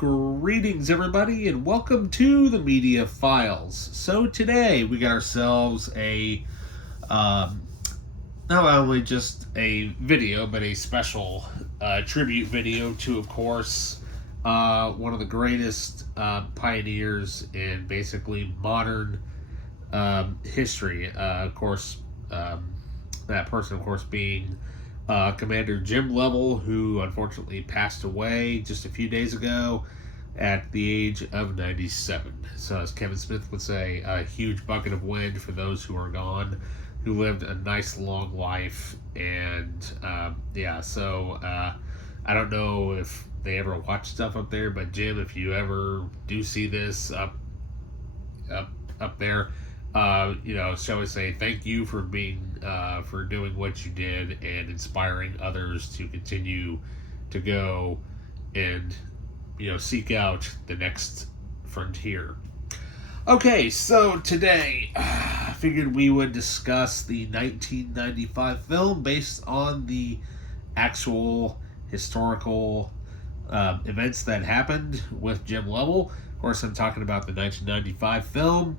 Greetings, everybody, and welcome to the Media Files. So today we got ourselves um, not only just a video, but a special tribute video to, of course, one of the greatest pioneers in basically modern history. Of course, that person, of course, being Commander Jim Lovell, who unfortunately passed away just a few days ago at the age of 97. So, as Kevin Smith would say, a huge bucket of wind for those who are gone, who lived a nice long life. And I don't know if they ever watch stuff up there, but Jim, if you ever do see this up there, shall we say, thank you for being for doing what you did and inspiring others to continue to go and seek out the next frontier. Okay, so today I figured we would discuss the 1995 film based on the actual historical events that happened with Jim Lovell. Of course, I'm talking about the 1995 film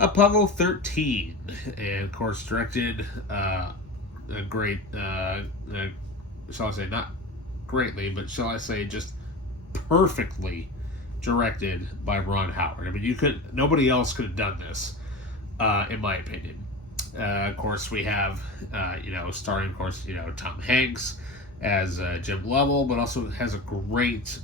Apollo 13, and of course directed a great, shall I say, not greatly, but shall I say just perfectly directed by Ron Howard. I mean, nobody else could have done this, in my opinion. Of course, we have, starring, of course, Tom Hanks as Jim Lovell, but also has a great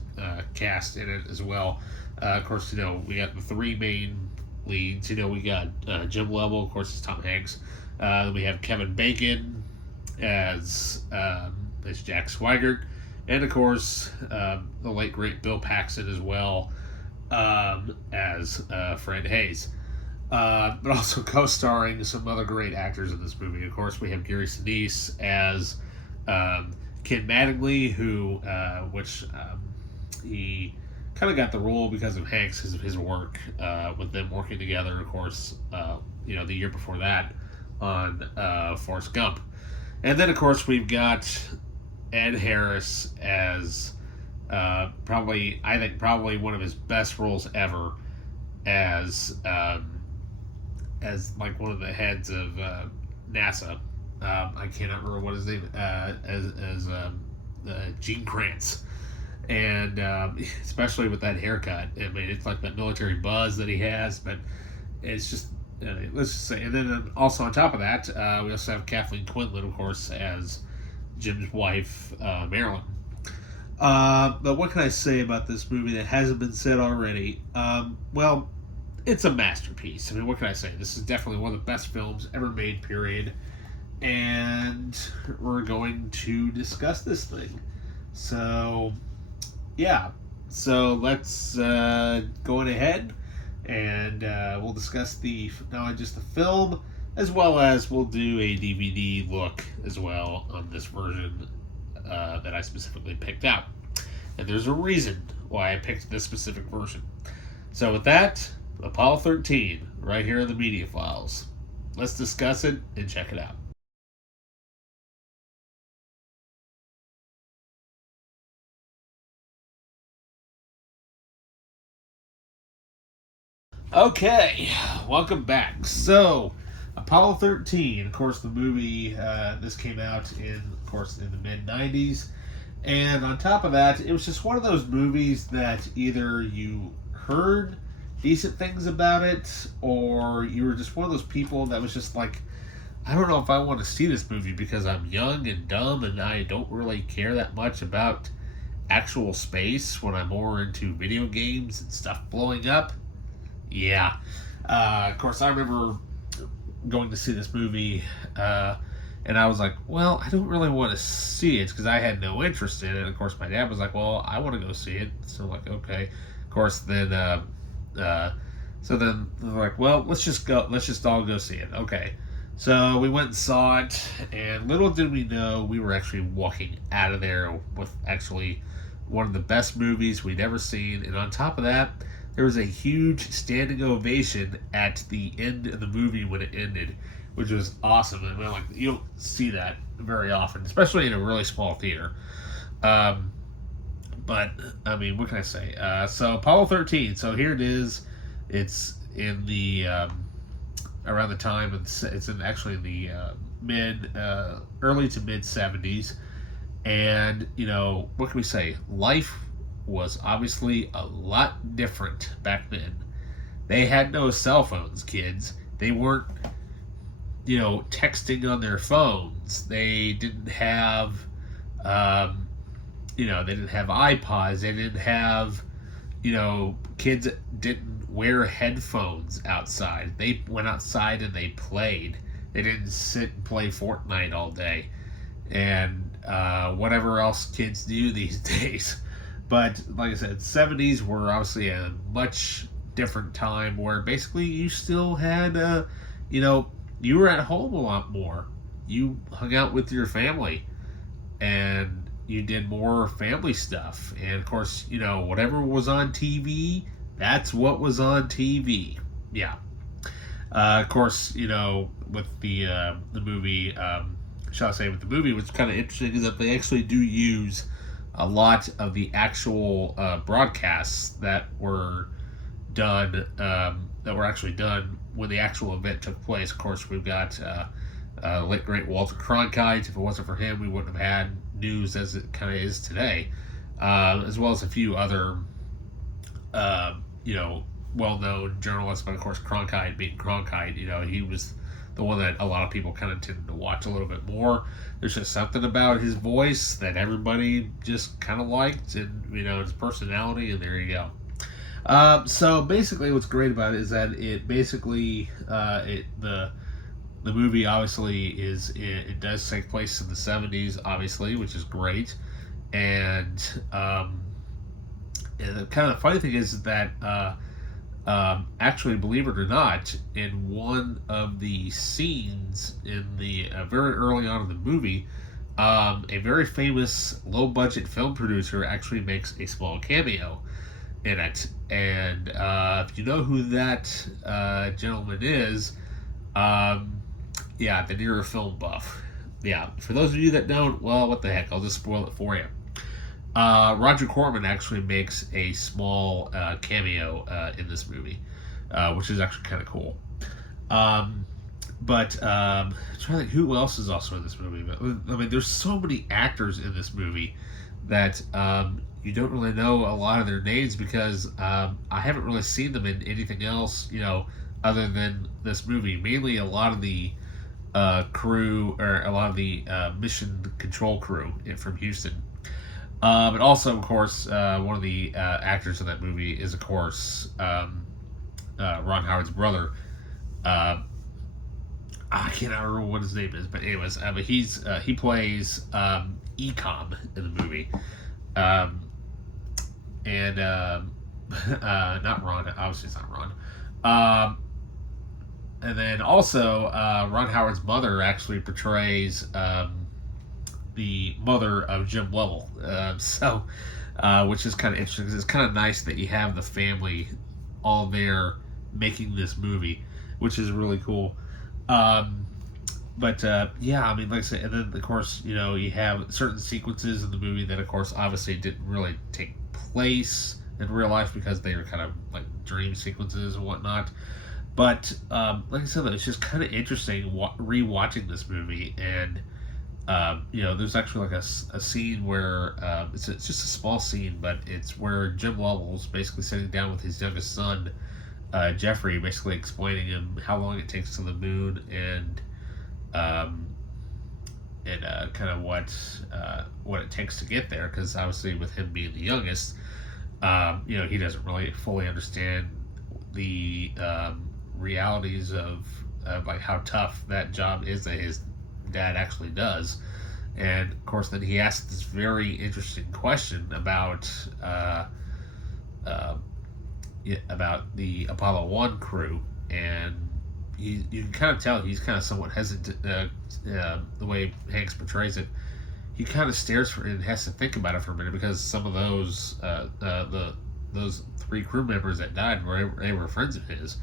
cast in it as well. Of course, we got the three main leads. We got Jim Lovell, of course, is Tom Hanks. Then we have Kevin Bacon as Jack Swigert, and of course the late great Bill Paxton as well as Fred Hayes. But also co-starring some other great actors in this movie. Of course, we have Gary Sinise as Ken Mattingly, who he kind of got the role because of Hanks, his work with them working together, of course, the year before that on Forrest Gump. And then, of course, we've got Ed Harris as probably one of his best roles ever as like one of the heads of NASA. I cannot remember what his name as Gene Kranz. And especially with that haircut, I mean, it's like that military buzz that he has, but it's just, let's just say. And then also on top of that, we also have Kathleen Quinlan, of course, as Jim's wife, Marilyn. But what can I say about this movie that hasn't been said already? Well, it's a masterpiece. I mean, what can I say? This is definitely one of the best films ever made, period. And we're going to discuss this thing. So yeah, so let's go on ahead and we'll discuss not just the film, as well as we'll do a DVD look as well on this version that I specifically picked out. And there's a reason why I picked this specific version. So with that, Apollo 13, right here in the Media Files. Let's discuss it and check it out. Okay, welcome back. So, Apollo 13, of course, the movie, this came out in the mid-90s. And on top of that, it was just one of those movies that either you heard decent things about it, or you were just one of those people that was just like, I don't know if I want to see this movie because I'm young and dumb and I don't really care that much about actual space when I'm more into video games and stuff blowing up. Yeah. Of course, I remember going to see this movie, and I was like, well, I don't really want to see it because I had no interest in it. And of course, my dad was like, well, I want to go see it. So I'm like, okay. Of course, then, so then they're like, well, let's just all go see it. Okay. So we went and saw it, and little did we know, we were actually walking out of there with actually one of the best movies we'd ever seen. And on top of that, there was a huge standing ovation at the end of the movie when it ended, which was awesome. And like, you don't see that very often, especially in a really small theater. But I mean, what can I say? So Apollo 13. So here it is. It's in the around the time it's in actually in the early to mid 70s, and what can we say? Life was obviously a lot different back then. They had no cell phones, kids. They weren't texting on their phones. They didn't have they didn't have iPods. They didn't have kids didn't wear headphones outside. They went outside and they played. They didn't sit and play Fortnite all day and whatever else kids do these days. But like I said, 70s were obviously a much different time where basically you still had you were at home a lot more. You hung out with your family and you did more family stuff. And of course, whatever was on TV, that's what was on TV. Yeah. Of course, with the movie, shall I say, with the movie, what's kind of interesting is that they actually do use a lot of the actual broadcasts that were done, actually done when the actual event took place. Of course, we've got late great Walter Cronkite. If it wasn't for him, we wouldn't have had news as it kind of is today, as well as a few other well-known journalists. But of course, Cronkite being Cronkite, he was the one that a lot of people kind of tended to watch a little bit more. There's just something about his voice that everybody just kind of liked, and his personality, and there you go. So basically, what's great about it is that it basically the movie obviously it does take place in the 70s, obviously, which is great, and the kind of funny thing is that actually, believe it or not, in one of the scenes in the very early on in the movie, a very famous low-budget film producer actually makes a small cameo in it. And if you know who that gentleman is, the nearer film buff. Yeah, for those of you that don't, well, what the heck, I'll just spoil it for you. Roger Corman actually makes a small cameo in this movie, which is actually kind of cool. But I'm trying to think who else is also in this movie. But I mean, there's so many actors in this movie that you don't really know a lot of their names because I haven't really seen them in anything else, other than this movie. Mainly a lot of the crew, or a lot of the mission control crew from Houston. But also, of course, one of the actors in that movie is, of course, Ron Howard's brother. I cannot remember what his name is, but anyways, but he plays Ecom in the movie, and not Ron. Obviously, it's not Ron. And then also, Ron Howard's mother actually portrays the mother of Jim Lovell. Which is kind of interesting because it's kind of nice that you have the family all there making this movie, which is really cool. But I mean, like I said, and then of course, you have certain sequences in the movie that, of course, obviously didn't really take place in real life because they are kind of like dream sequences and whatnot. But like I said, it's just kind of interesting rewatching this movie, and there's actually like a scene where it's just a small scene, but it's where Jim Lovell's basically sitting down with his youngest son, Jeffrey, basically explaining him how long it takes to the moon and kind of what it takes to get there. Because obviously, with him being the youngest, he doesn't really fully understand the realities of like how tough that job is that his dad actually does. And of course, then he asks this very interesting question about the Apollo 1 crew, and you can kind of tell he's kind of somewhat hesitant. The way Hanks portrays it, he kind of stares for it and has to think about it for a minute, because some of those those 3 crew members that died were friends of his,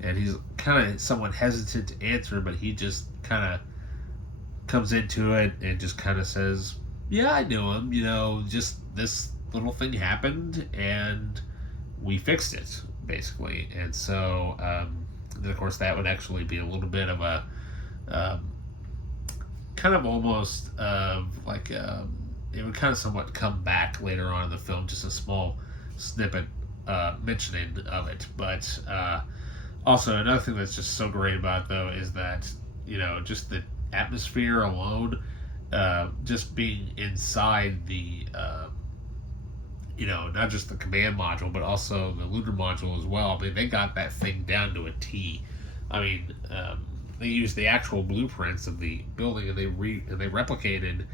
and he's kind of somewhat hesitant to answer, but he just kind of comes into it and just kind of says, "Yeah, I knew him. Just this little thing happened, and we fixed it, basically. And so, then of course, that would actually be a little bit of a um, kind of almost like it would kind of somewhat come back later on in the film, just a small snippet mentioning of it. But also, another thing that's just so great about it, though, is that, just the atmosphere alone, just being inside the not just the command module, but also the lunar module as well. I mean, they got that thing down to a T. I mean, they used the actual blueprints of the building, and they replicated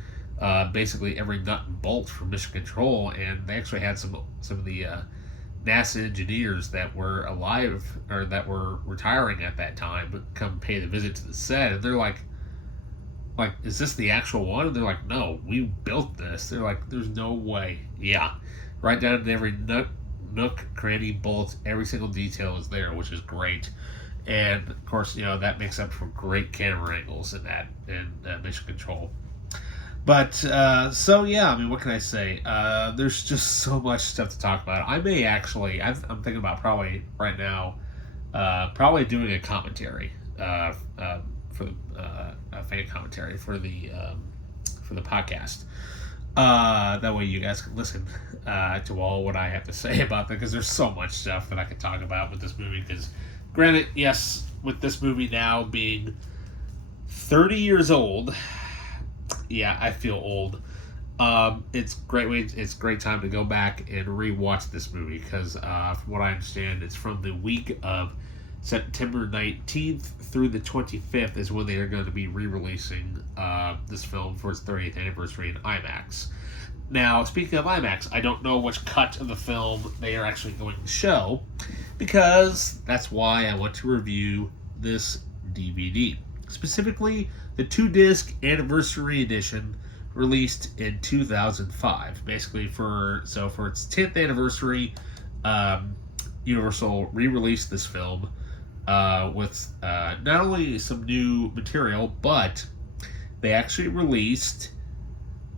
basically every nut and bolt from Mission Control, and they actually had some of the NASA engineers that were alive or that were retiring at that time come pay the visit to the set, and they're like, is this the actual one? And they're like, no, we built this. They're like, there's no way. Yeah, right down to every nook, cranny, bolt, every single detail is there, which is great. And of course, that makes up for great camera angles in Mission Control. But so yeah, I mean, what can I say? There's just so much stuff to talk about. I may actually, I'm thinking about probably right now, probably doing a commentary for the a fan commentary for the podcast. That way you guys can listen to all what I have to say about that, because there's so much stuff that I could talk about with this movie. Because granted, yes, with this movie now being 30 years old, yeah, I feel old. It's a great time to go back and rewatch this movie, because from what I understand, it's from the week of September 19th through the 25th is when they are going to be re-releasing this film for its 30th anniversary in IMAX. Now, speaking of IMAX, I don't know which cut of the film they are actually going to show, because that's why I want to review this DVD. Specifically, the 2-disc anniversary edition released in 2005. Basically, for its 10th anniversary, Universal re-released this film with not only some new material, but they actually released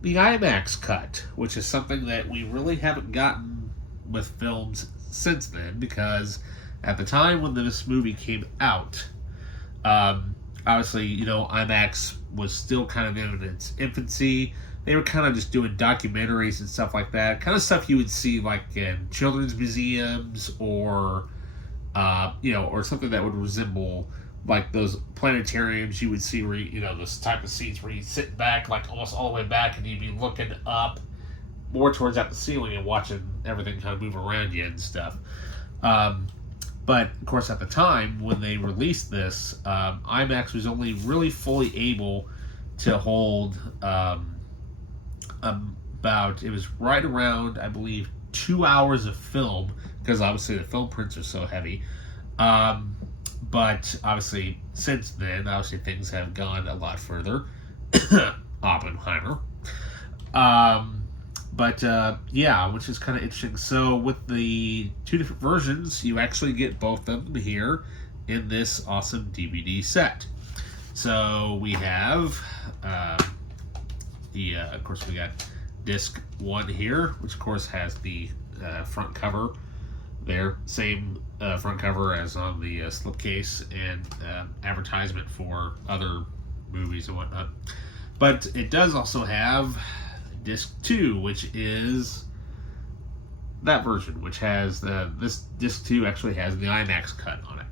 the IMAX cut, which is something that we really haven't gotten with films since then, because at the time when this movie came out, obviously, IMAX was still kind of in its infancy. They were kind of just doing documentaries and stuff like that, kind of stuff you would see like in children's museums, or or something that would resemble like those planetariums you would see where this type of scenes where you sit back like almost all the way back, and you'd be looking up more towards at the ceiling and watching everything kind of move around you and stuff. But of course, at the time when they released this, IMAX was only really fully able to hold it was right around, I believe, 2 hours of film, because obviously the film prints are so heavy. But obviously, since then, things have gone a lot further. Oppenheimer. Yeah, which is kind of interesting. So with the two different versions, you actually get both of them here in this awesome DVD set. So we have of course, we got disc 1 here, which of course has the front cover there, same front cover as on the slipcase, and advertisement for other movies and whatnot. But it does also have disc 2, which is that version, which has this disc 2 actually has the IMAX cut on it.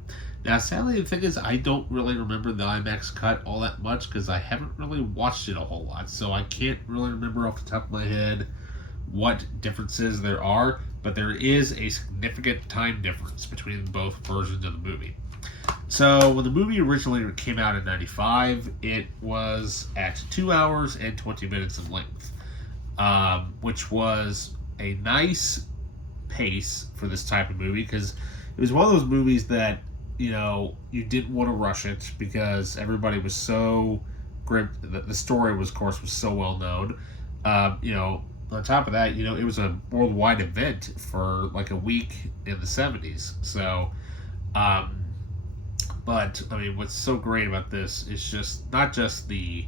Now, sadly, the thing is, I don't really remember the IMAX cut all that much, because I haven't really watched it a whole lot, so I can't really remember off the top of my head what differences there are, but there is a significant time difference between both versions of the movie. So, when the movie originally came out in 95, it was at 2 hours and 20 minutes in length, which was a nice pace for this type of movie, because it was one of those movies that you didn't want to rush it, because everybody was so gripped. The story was, of course, was so well known. On top of that, it was a worldwide event for like a week in the 70s. So, but I mean, what's so great about this is just not just the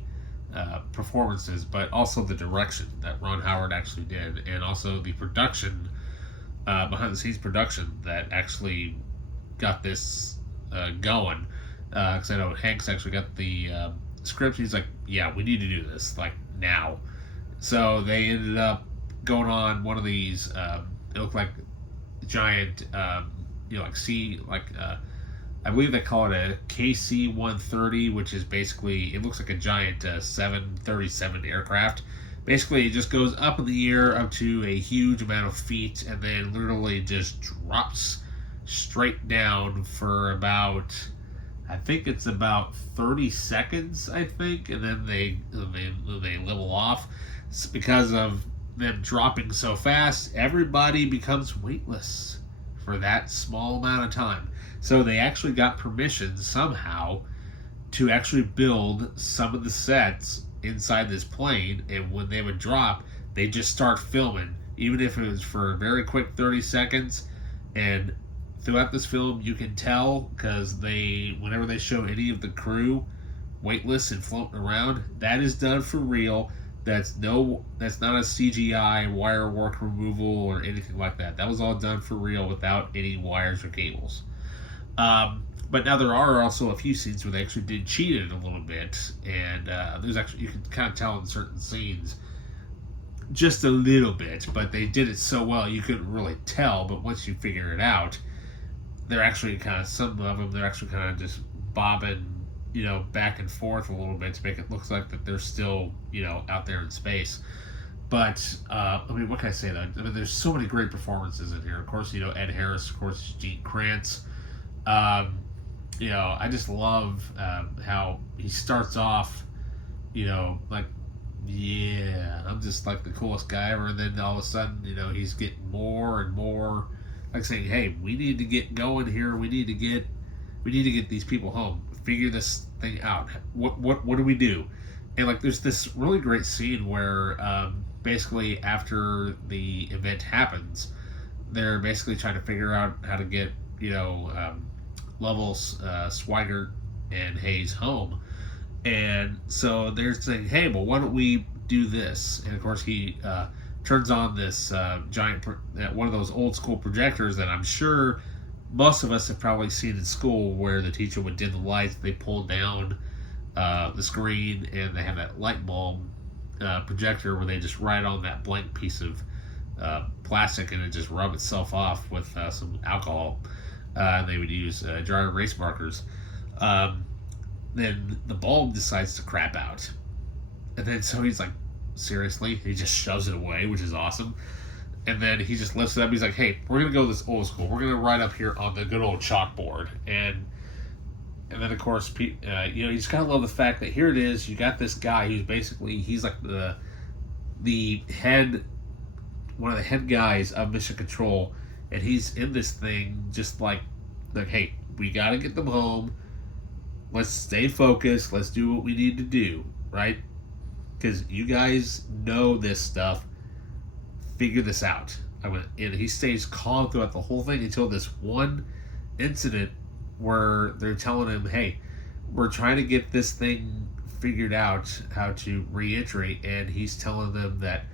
performances, but also the direction that Ron Howard actually did, and also the production, behind the scenes production that actually got this going. Because I know Hanks actually got the script. He's like, "Yeah, we need to do this like now." So they ended up going on one of these. It looked like giant, like I believe they call it a KC 130, which is basically, it looks like a giant 737 aircraft. Basically, it just goes up in the air up to a huge amount of feet and then literally just drops straight down for about, I think it's about 30 seconds, I think, and then they level off. It's because of them dropping so fast, everybody becomes weightless for that small amount of time. So they actually got permission somehow to actually build some of the sets inside this plane, and when they would drop, they just start filming, even if it was for a very quick 30 seconds. And throughout this film, you can tell because whenever they show any of the crew weightless and floating around, that is done for real. That's not a CGI wire work removal or anything like that. That was all done for real without any wires or cables. But now there are also a few scenes where they actually did cheat it a little bit, and there's actually, you can kind of tell in certain scenes just a little bit, but they did it so well you couldn't really tell. But once you figure it out, they're actually kind of, some of them, they're actually kind of just bobbing, back and forth a little bit to make it look like that they're still, out there in space. But, what can I say, though? There's so many great performances in here. Of course, Ed Harris, of course, Gene Kranz. I just love how he starts off, like, yeah, I'm just like the coolest guy ever. And then all of a sudden, he's getting more and more, like saying, hey, we need to get going here. We need to get these people home. Figure this thing out. What do we do? And like, there's this really great scene where basically after the event happens, they're basically trying to figure out how to get Lovell, Swigert, and Hayes home. And so they're saying, hey, well, why don't we do this? And of course, he turns on this giant, one of those old school projectors that I'm sure most of us have probably seen in school, where the teacher would dim the lights, they pull down the screen, and they have that light bulb projector where they just write on that blank piece of plastic, and it just rub itself off with some alcohol. They would use dry erase markers. Then the bulb decides to crap out. And then so he's like, seriously? He just shoves it away, which is awesome. And then he just lifts it up. He's like, hey, we're going to go this old school. We're going to write up here on the good old chalkboard. And then, of course, you just kind of love the fact that here it is. You got this guy who's basically, he's like the head, one of the head guys of Mission Control. And he's in this thing just like, hey, we got to get them home. Let's stay focused. Let's do what we need to do, right? Because you guys know this stuff. Figure this out. And he stays calm throughout the whole thing until this one incident where they're telling him, hey, we're trying to get this thing figured out, how to reiterate. And he's telling them that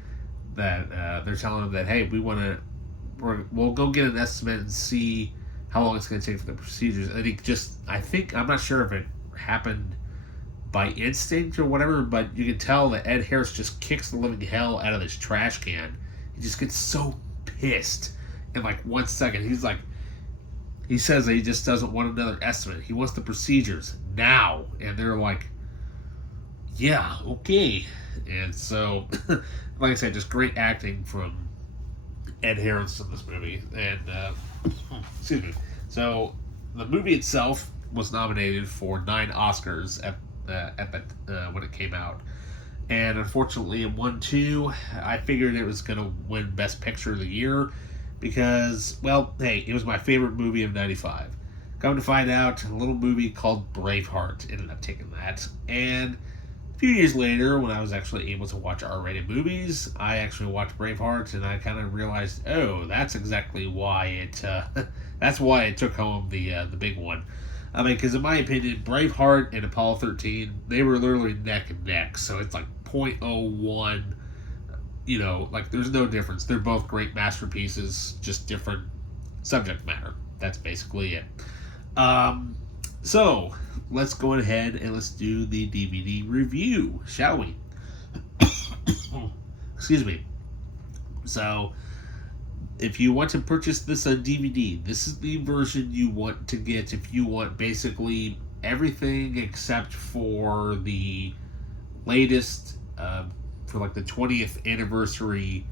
they're telling him that, hey, we'll go get an estimate and see how long it's going to take for the procedures. And I'm not sure if it happened by instinct or whatever, but you can tell that Ed Harris just kicks the living hell out of this trash can. He just gets so pissed in like 1 second. He says that he just doesn't want another estimate. He wants the procedures now. And they're like, yeah, okay. And so, like I said, just great acting from Ed Harris in this movie. And, excuse me. So, the movie itself was nominated for 9 Oscars at when it came out. And unfortunately, it won 2. I figured it was going to win Best Picture of the Year because, well, hey, it was my favorite movie of 95. Come to find out, a little movie called Braveheart ended up taking that. And a few years later, when I was actually able to watch R-rated movies, I actually watched Braveheart, and I kind of realized, oh, that's exactly why it. That's why it took home the big one. I mean, because in my opinion, Braveheart and Apollo 13, they were literally neck and neck. So it's like point oh 0.01. You know, like there's no difference. They're both great masterpieces, just different subject matter. That's basically it. So let's go ahead and let's do the DVD review, shall we? Excuse me. So, if you want to purchase this on DVD, this is the version you want to get if you want basically everything except for the latest, for like the 20th anniversary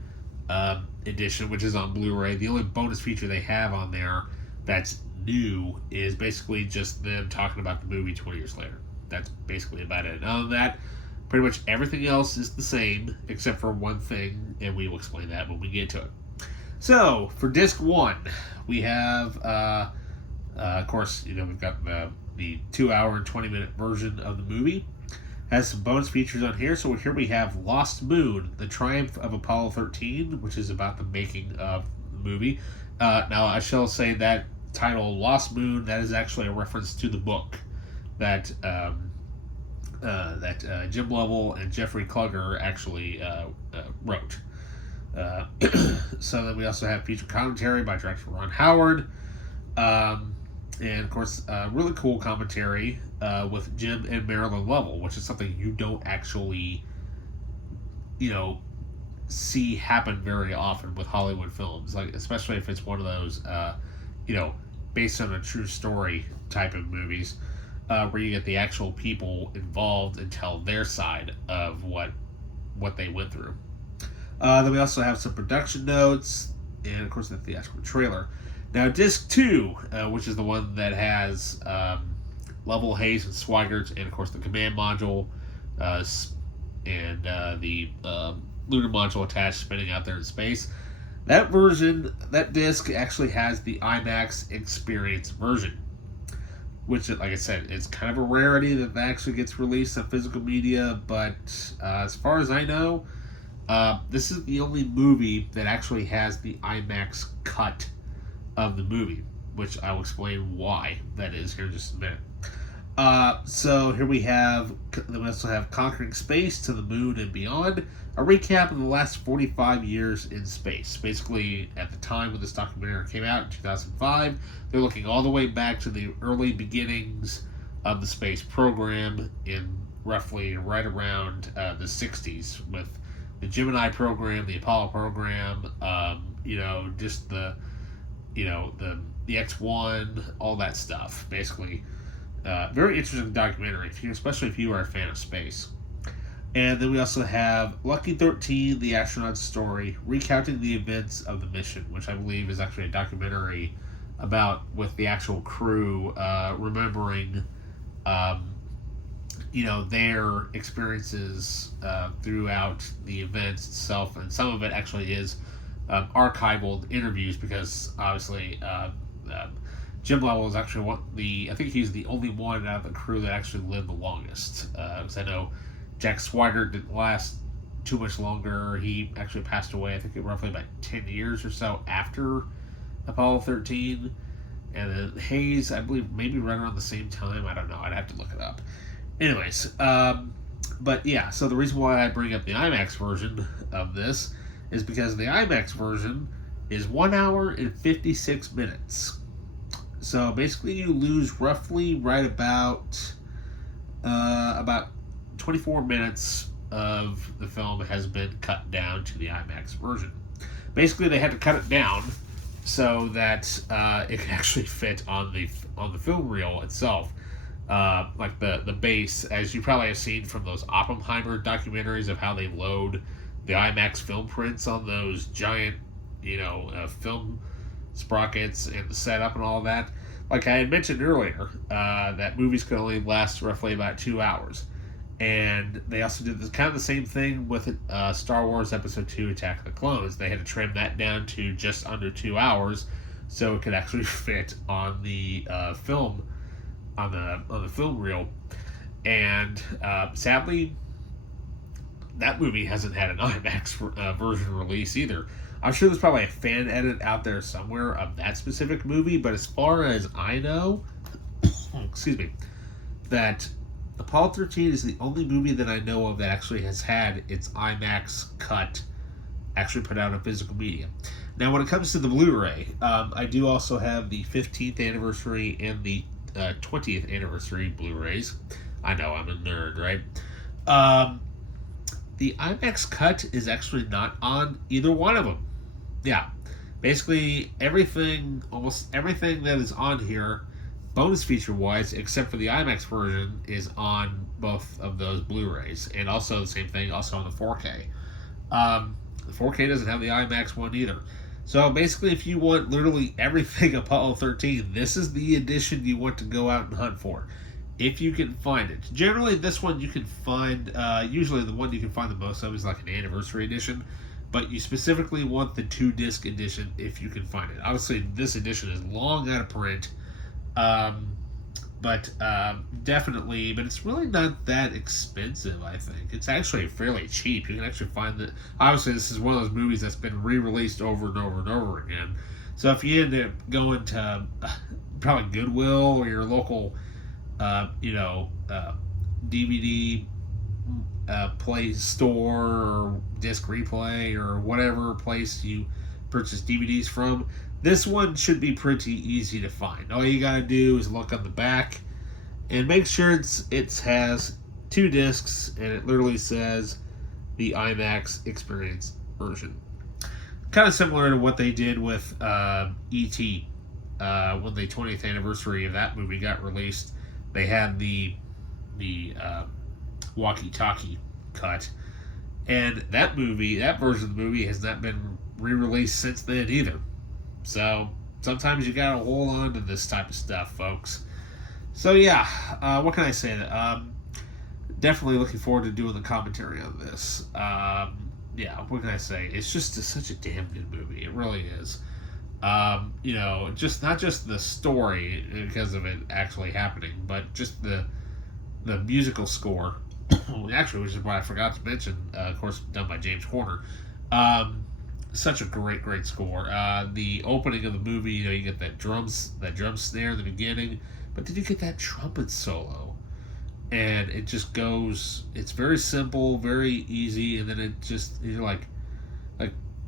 edition, which is on Blu-ray. The only bonus feature they have on there that's new is basically just them talking about the movie 20 years later. That's basically about it. Other than that, pretty much everything else is the same except for one thing, and we will explain that when we get to it. So, for disc 1, we have, of course, you know, we've got the 2 hour and 20 minute version of the movie. Has some bonus features on here. So here we have Lost Moon, The Triumph of Apollo 13, which is about the making of the movie. Now, I shall say that title, Lost Moon, that is actually a reference to the book that Jim Lovell and Jeffrey Klugger actually wrote. So then we also have feature commentary by director Ron Howard. And of course, really cool commentary with Jim and Marilyn Lovell, which is something you don't actually, you know, see happen very often with Hollywood films. Like, especially if it's one of those, you know, based on a true story type of movies, where you get the actual people involved and tell their side of what they went through. Then we also have some production notes, and of course the theatrical trailer. Now, disc 2, which is the one that has Lovell, Hayes, and Swigert, and of course the command module, and the lunar module attached, spinning out there in space. That version, that disc actually has the IMAX Experience version, which, like I said, it's kind of a rarity that actually gets released on physical media. But as far as I know, this is the only movie that actually has the IMAX cut of the movie, which I will explain why that is here in just a minute. So here we also have Conquering Space to the Moon and Beyond, a recap of the last 45 years in space. Basically, at the time when this documentary came out in 2005, they're looking all the way back to the early beginnings of the space program in roughly right around the 60s with the Gemini program, the Apollo program, you know, just the X-1, all that stuff. Basically, very interesting documentary, especially if you are a fan of space. And then we also have Lucky 13, The Astronaut's Story, recounting the events of the mission, which I believe is actually a documentary about with the actual crew remembering, you know, their experiences throughout the events itself. And some of it actually is archival interviews, because obviously Jim Lovell is actually I think he's the only one out of the crew that actually lived the longest. Because I know Jack Swigert didn't last too much longer. He actually passed away, I think, roughly about 10 years or so after Apollo 13. And then Hayes, I believe, maybe right around the same time. I don't know. I'd have to look it up. Anyways, but yeah, so the reason why I bring up the IMAX version of this is because the IMAX version is 1 hour and 56 minutes. So basically you lose roughly right about 24 minutes of the film has been cut down to the IMAX version. Basically, they had to cut it down so that it could actually fit on the film reel itself. Like the base, as you probably have seen from those Oppenheimer documentaries of how they load the IMAX film prints on those giant, you know, film sprockets and the setup and all that. Like I had mentioned earlier, that movies could only last roughly about 2 hours. And they also did this kind of the same thing with Star Wars Episode 2 Attack of the Clones. They had to trim that down to just under 2 hours so it could actually fit on the film on the film reel. And sadly, that movie hasn't had an IMAX version release either. I'm sure there's probably a fan edit out there somewhere of that specific movie, but as far as I know, excuse me, that Apollo 13 is the only movie that I know of that actually has had its IMAX cut actually put out on physical media. Now, when it comes to the Blu-ray, I do also have the 15th anniversary and the 20th anniversary Blu-rays. I know, I'm a nerd, right? The IMAX cut is actually not on either one of them. Yeah, basically everything, almost everything that is on here, bonus feature wise, except for the IMAX version, is on both of those Blu-rays, and also the same thing, also on the 4K. The 4K doesn't have the IMAX one either. So basically, if you want literally everything Apollo 13, this is the edition you want to go out and hunt for, if you can find it. Generally, this one you can find. Usually, the one you can find the most of is like an anniversary edition, but you specifically want the 2-disc edition if you can find it. Obviously, this edition is long out of print. Definitely, but it's really not that expensive, I think. It's actually fairly cheap. You can actually find that. Obviously, this is one of those movies that's been re-released over and over and over again. So if you end up going to probably Goodwill or your local, DVD play store or disc replay or whatever place you purchase DVDs from, this one should be pretty easy to find. All you gotta do is look on the back and make sure it has 2 discs and it literally says the IMAX Experience version. Kind of similar to what they did with E.T. When the 20th anniversary of that movie got released. They had the walkie-talkie cut, and that version of the movie has not been re-released since then either. So sometimes you gotta hold on to this type of stuff, folks. So yeah, what can I say? Definitely looking forward to doing the commentary on this. Yeah, what can I say? It's just such a damn good movie. It really is. Just not just the story because of it actually happening, but just the musical score. Actually, which is what I forgot to mention. Of course, done by James Horner. Such a great score. The opening of the movie, you get that drum snare in the beginning, but then you get that trumpet solo, and it just goes. It's very simple, very easy, and then you're like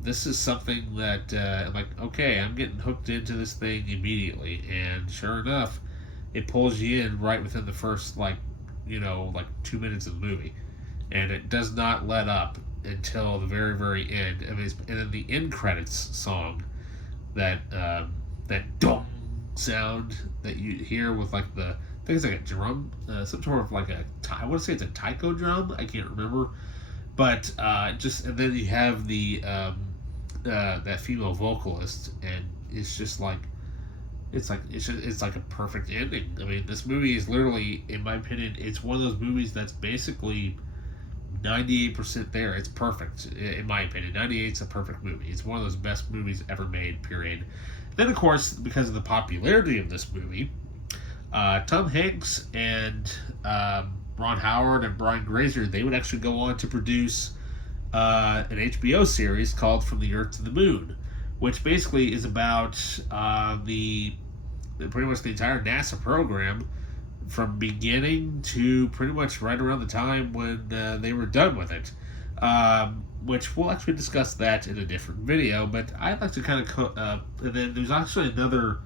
this is something that I'm like, okay, I'm getting hooked into this thing immediately, and sure enough, it pulls you in right within the first 2 minutes of the movie, and it does not let up until the very end. And then the end credits song, that dong sound that you hear with I think it's like a drum, some sort of I want to say it's a taiko drum. I can't remember, but and then you have the that female vocalist, and it's just it's like a perfect ending. I mean, this movie is literally, in my opinion, it's one of those movies that's basically 98% there. It's perfect, in my opinion. 98's a perfect movie. It's one of those best movies ever made, period. Then, of course, because of the popularity of this movie, Tom Hanks and Ron Howard and Brian Grazer, they would actually go on to produce an HBO series called From the Earth to the Moon, which basically is about pretty much the entire NASA program from beginning to pretty much right around the time when they were done with it, which we'll actually discuss that in a different video. But I'd like to kind of and then there's actually another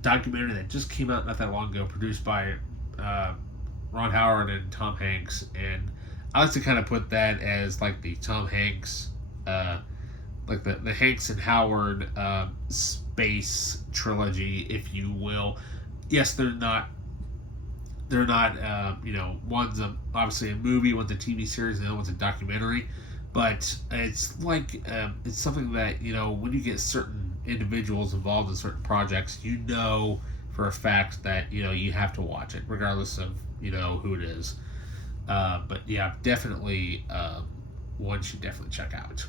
documentary that just came out not that long ago, produced by Ron Howard and Tom Hanks, and I like to kind of put that as the Tom Hanks, the Hanks and Howard space trilogy, if you will. Yes, they're not. One's obviously a movie, one's a TV series, and the other one's a documentary. But it's it's something that when you get certain individuals involved in certain projects, for a fact that you have to watch it, regardless of who it is. But yeah, definitely one should definitely check out.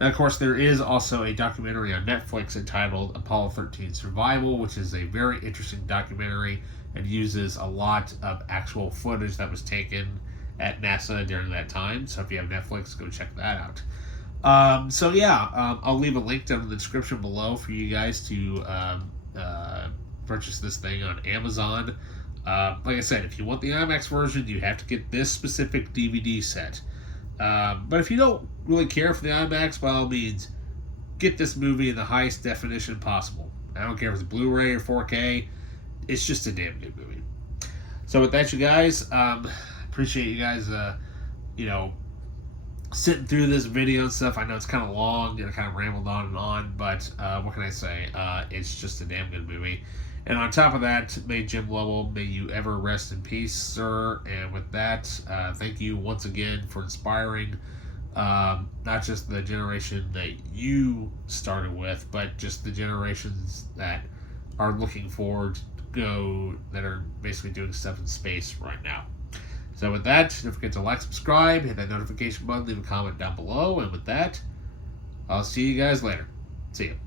Now, of course, there is also a documentary on Netflix entitled Apollo 13 Survival, which is a very interesting documentary and uses a lot of actual footage that was taken at NASA during that time. So if you have Netflix, go check that out. I'll leave a link down in the description below for you guys to purchase this thing on Amazon. Like I said, if you want the IMAX version, you have to get this specific DVD set. But if you don't really care for the IMAX, by all means, get this movie in the highest definition possible. I don't care if it's Blu-ray or 4K. It's just a damn good movie. So with that, you guys, appreciate you guys, sitting through this video and stuff. I know it's kind of long and I kind of rambled on and on, but what can I say? It's just a damn good movie. And on top of that, may Jim Lovell, may you ever rest in peace, sir. And with that, thank you once again for inspiring not just the generation that you started with, but just the generations that are looking forward to go, that are basically doing stuff in space right now. So with that, don't forget to like, subscribe, hit that notification button, leave a comment down below. And with that, I'll see you guys later. See you.